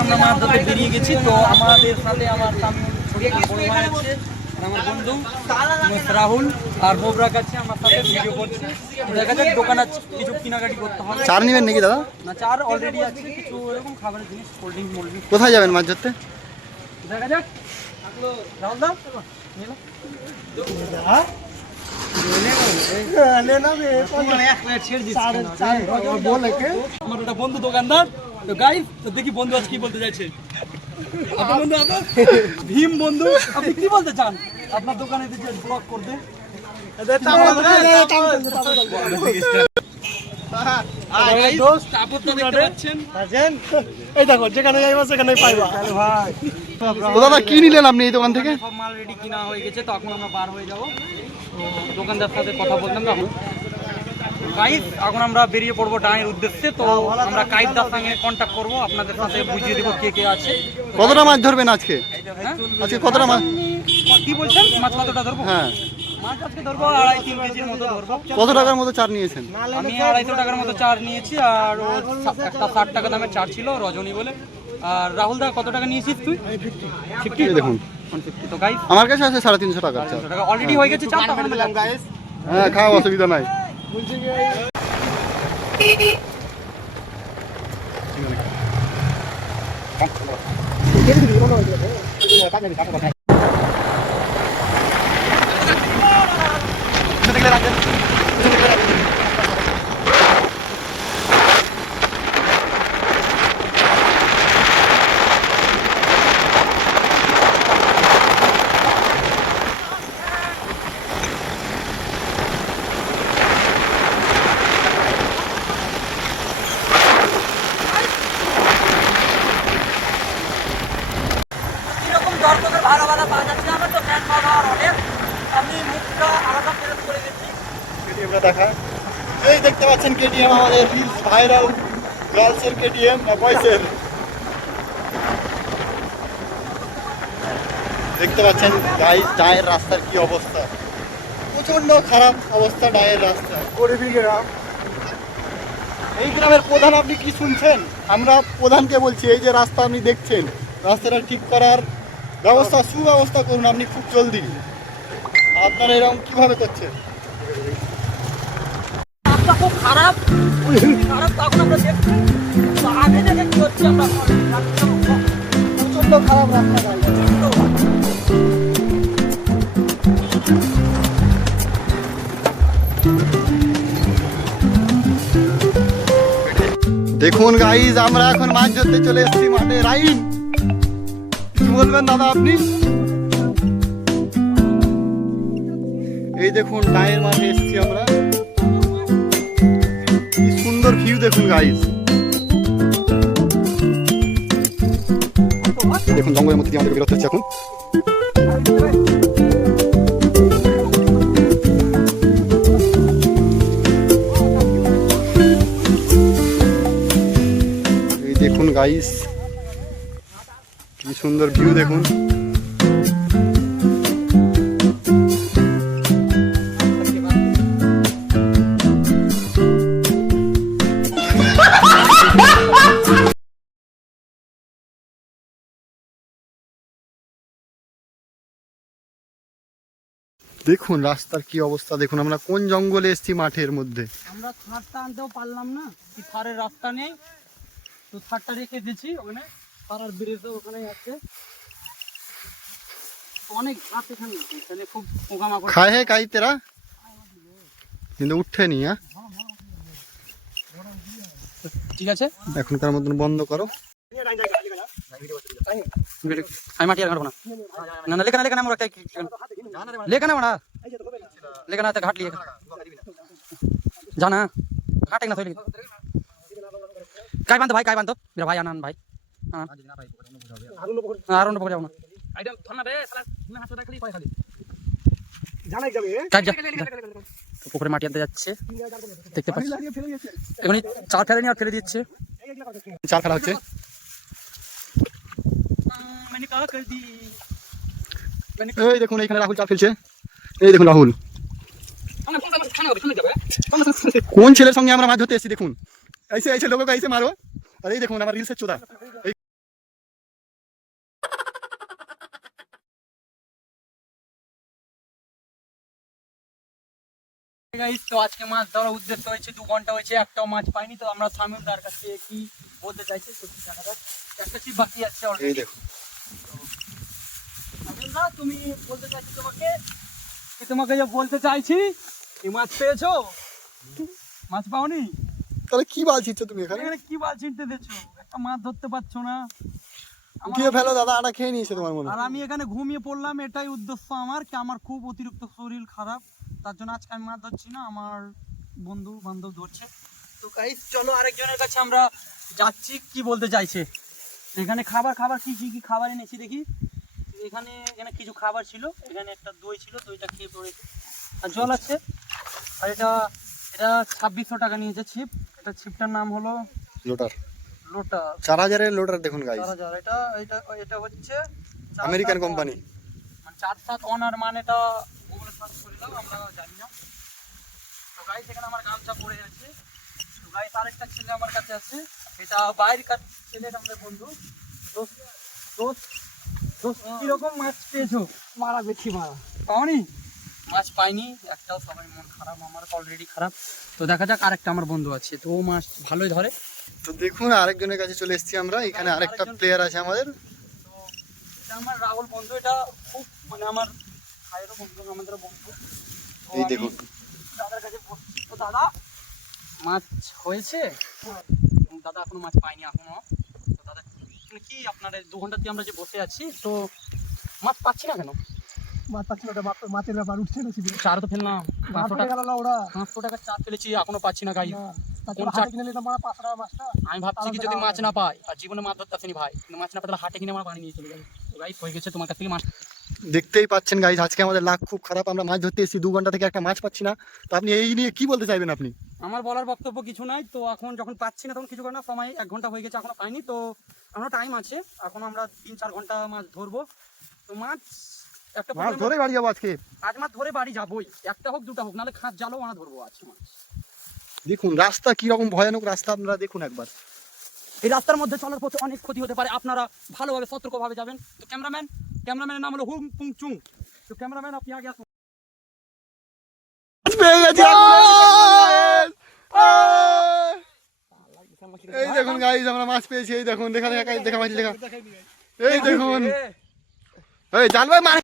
আমরা মাছ ধরতে বেরিয়ে গেছি, তো আমাদের সাথে আমার সামনে বড় ভাই আছে, আমার বন্ধু রাহুল আর মোবরাক আছে আমার সাথে, ভিডিও করছে। দেখা যাক দোকান আছে, কিছু কেনাকাটি করতে হবে। চার নেবেন নাকি দাদা? না, চার অলরেডি আছে, কিছু এরকম খাবারের জিনিস, কোল্ড ড্রিঙ্ক মোল্ড্রিঙ্ক। কোথায় যাবেন মাছ ধরতে? দেখা যাক। রাহুল দা আমার ওটা বন্ধু দোকানদার। তো গাইস, তো দেখি বন্ধু আজ কি বলতে চাইছে। আপনার বন্ধু আপনার ভীম বন্ধু, আপনি কি বলতে চান আপনার দোকানে যে ব্লগ করতে? দাদা কি নিলেন আপনি এই দোকান থেকে? সব মাল রেডি কিনা হয়ে গেছে, তো এখন আমরা বার হয়ে যাবো। তো দোকানদার সাথে কথা বলতাম না গাইস, এখন আমরা বেরিয়ে পড়বো ডাঙের উদ্দেশ্যে। তো আমরা কাইদার সঙ্গে কন্ট্যাক্ট করবো, আপনাদের সাথে বুঝিয়ে দেবো কে কে আছে। কতটা মাছ ধরবেন আজকে? হ্যাঁ আজকে কতটা মাছ? কি বলছেন? মাছ কতটা ধরবো? হ্যাঁ, মাছ আজকে ধরবো 2.5-3 কেজির মতো ধরবো। কত টাকার মতো চার নিয়েছেন? আমি 250 টাকার মতো চার নিয়েছি, আর ও একটা 60 টাকা দামের চার ছিল রজনী বলে। আর রাহুল দা কত টাকা নিয়েছিস তুই? 50 দেখুন 150। তো গাইস আমার কাছে আছে 350 টাকা। 350 টাকা অলরেডি হয়ে গেছে চার টাকা দিলাম গাইস। হ্যাঁ, খাওয়া অসুবিধা নাই। এরকম দর্শকের ভালো ভালো পাওয়া যাচ্ছে, আমার তো ফ্যান পাওয়ার অনেক। আমি মুখটা আলাদা ফেরত করে গেছি। কেটিএমটা দেখা, এই দেখতে পাচ্ছেন কেটিএম, আমাদের রিলস ভাইরাল গার্লসের কেটিএম না বয়সের। দেখতে পাচ্ছেন গাইস ডায়ের রাস্তার কি অবস্থা, প্রচন্ড খারাপ অবস্থা ডায়ের রাস্তা। গরিবী গ্রাম, এই গ্রামের প্রধান আপনি কি শুনছেন? আমরা প্রধানকে বলছি এই যে রাস্তা আপনি দেখছেন, রাস্তাটা ঠিক করার ব্যবস্থা সুব্যবস্থা করুন আপনি খুব জলদি। আপনারা এরকম কিভাবে করছেন? রাস্তা খুব খারাপ খারাপ, তখন আমরা দেখছি তো আগে দেখে কি হচ্ছে। আমরা প্রচন্ড খারাপ রাস্তা। দেখুন গাইজ, আমরা এখন মাছ ধরতে চলে এসেছি মাঠে। রাইন, কি বলবেন দাদা আপনি? এই দেখুন ডায়ের মাঠে এসেছি আমরা, কি সুন্দর ভিউ দেখুন গাইজ। দেখুন জঙ্গলের মধ্যে দিয়ে আমাদের বেরোতে হচ্ছে এখন। এই দেখুন গাইস, কি সুন্দর ভিউ দেখুন। দেখুন রাস্তার কি অবস্থা দেখুন, আমরা কোন জঙ্গলে এসেছি মাঠের মধ্যে। আমরা থারটা আনতেও পারলাম না, কি থারের রাস্তা নেই, তো থারটা রেখে দিয়েছি ওখানে। পাড়ার ব্রিজে ওখানে আছে অনেক ঘাস, এখানে তাহলে খুব পোকামাকড় খায় হে কাই তেরা, কিন্তু উঠে নি। হ্যাঁ, ঠিক আছে, এখনকার মতন বন্ধ করো। আমি মাটি আর ঘাটবো না। না না লেখা না, লেখা না, আমরা লেখা না, আমরা লেখা না, ঘাট লিয়ে জানা ঘাটে না থইলি কাই বানতো ভাই, কাই বানতো মেরা ভাই আনান ভাই আর অন্য পকড়ে যাও না। আইডা থানা রে শালা না হাতে রাখলি কয় খালি জানাই যাবে কাই যা। তো পুকুরে মাটি আনতে যাচ্ছে, দেখতে পাচ্ছি এখনই চার ফেলে নিয়ে আর ফেলে দিচ্ছে। চার ফেলা হচ্ছে। मैंने कहा कर दी। এই দেখুন এইখানে রাহুল চার ফেলছে। এই দেখুন রাহুল, কোন ছেলের সঙ্গে আমরা মাছ ধরতে এসেছি দেখুন। ऐसे ऐसे लोगों को ऐसे मारो। अरे देखो हमारा रील से चुदा। গাইস, তো আজকে মাছ ধরার উদ্দেশ্য হয়েছে 2 ঘন্টা হয়েছে, একটাও মাছ পাইনি। তো আমরা শামিম দার কাছে কি বলতে চাইছি সত্যি জানা যাক। একটা ছিপ বাকি আছে এই অলরেডি। দেখুন শামিম দা, তুমি বলতে চাইছি তোমাকে যে বলতে চাইছি, এই মাছ পেয়েছো? মাছ পাওনি? তাহলে কি বালছিচ্ছ তুমি এখানে? এখানে কি বাল ছিঁড়তে দিচ্ছ? একটা মাছ ধরতে পারছো না? উঠিয়ে ফেলো দাদা, আটা খেয়ে নিয়েছে তোমার মনে আর আমি এখানে ঘুমিয়ে পড়লাম, এটাই উদ্দেশ্য আমার। কি আমার খুব অতিরিক্ত শরীর খারাপ, তার জন্য আজকে আমি মাছ ধরছি না, আমার বন্ধু বান্ধব ধরছে। তো গাইস চলো আরেকজনের কাছে আমরা যাচ্ছি, কি বলতে চাইছে। এখানে খাবার কি খাবার এনেছি দেখি। এখানে এখানে কিছু খাবার ছিল, এখানে একটা দই ছিল, দইটা খেয়ে পড়েছে, আর জল আছে। আর এটা 2600 টাকা নিয়েছে ছিপ। এটা ছিপটার নাম হলো লোটার, লোটা 4000-এর লোটার দেখুন গাইস, 4000। এটা হচ্ছে আমেরিকান কোম্পানি। মানে 4-7 অনার, মানে এটা গুগলে সার্চ করে দাও, আমরা জানি না। তো গাইস এখানে আমার গামছা পড়ে আছে। তো গাইস আরেকটা ছেলে আমার কাছে আছে, এটা বাইরের ছেলে, এটা আমাদের বন্ধু। দোস্ত দোস্ত দোস্ত কিরকম মাছ পেয়েছো? মারা বেশি মারা পাওনি? মাছ পাইনি একটাও, সবাই মন খারাপ, আমার অলরেডি খারাপ। তো দেখা যাক, আরেকটা আমার বন্ধু আছে, তো ও মাছ ভালোই ধরে। তো দেখুন আরেকজনের কাছে চলে এসেছি আমরা, এখানে আরেকটা প্লেয়ার আছে আমাদের। তো এটা আমার রাহুল বন্ধু, এটা খুব মানে আমার ভাইয়েরও বন্ধু, আমাদের বন্ধু। তো এই আমি দেখুন দাদার কাছে বসছি। তো দাদা, মাছ হয়েছে? দাদা এখনো মাছ পাইনি এখনো। তো দাদা কি আপনার 2 ঘন্টা দিয়ে আমরা যে বসে আছি, তো মাছ পাচ্ছি না কেন? মাছ পাচ্ছি না, মাছের ব্যাপার উঠছে না ছিপে। চার তো ফেললাম, 500 টাকা, গেল না ওরা 500 টাকার চার ফেলেছি, এখনো পাচ্ছি না গাই। তারপরে হাটে কিনে নিলাম 500 টাকা মাছটা। আমি ভাবছি কি যদি মাছ না পাই, আর জীবনে মাছ ধরতে আসেনি ভাই, কিন্তু মাছ না পেলে হাটে কিনে আমার বাড়ি নিয়ে চলে যাবে। তো গাই হয়ে গেছে, তোমার কাছ থেকে মাছ। দেখতেই পাচ্ছেন গাইস, আজকে আমাদের লাক খুব খারাপ, আমরা মাছ ধরতে এসেছি 2 ঘন্টা থেকে একটা মাছ পাচ্ছি না। তো আপনি এই নিয়ে কি বলতে চাইবেন আপনি? আমার বলার বক্তব্য কিছু নাই। তো এখন যখন পাচ্ছি না, তখন কিছু করে না, সময় 1 ঘন্টা হয়ে গেছে, এখনো পাইনি। তো এখনো টাইম আছে, এখন আমরা 3-4 ঘন্টা মাছ ধরবো। তো মাছ একটা মাছ ধরে বাড়ি যাবো আজকে। আজ মাছ ধরে বাড়ি যাবোই, একটা হোক দুটা হোক, নাহলে খাঁচ জালও আমরা ধরবো আজ মাছ। দেখুন রাস্তা কি রকম ভয়ানক রাস্তা, আপনারা দেখুন একবার। এই রাস্তার মধ্যে চলার পথে অনেক ক্ষতি হতে পারে, আপনারা ভালোভাবে সতর্কভাবে যাবেন। তো ক্যামেরাম্যানের নাম হলো হুং পুং চুং। তো ক্যামেরাম্যান আপনি আগে আসুন। এই দেখুন গাইস, আমরা মাছ পেয়েছি, এই দেখুন, দেখা মাছ দেখা, এই দেখুন, এই জাল ভাই মাছ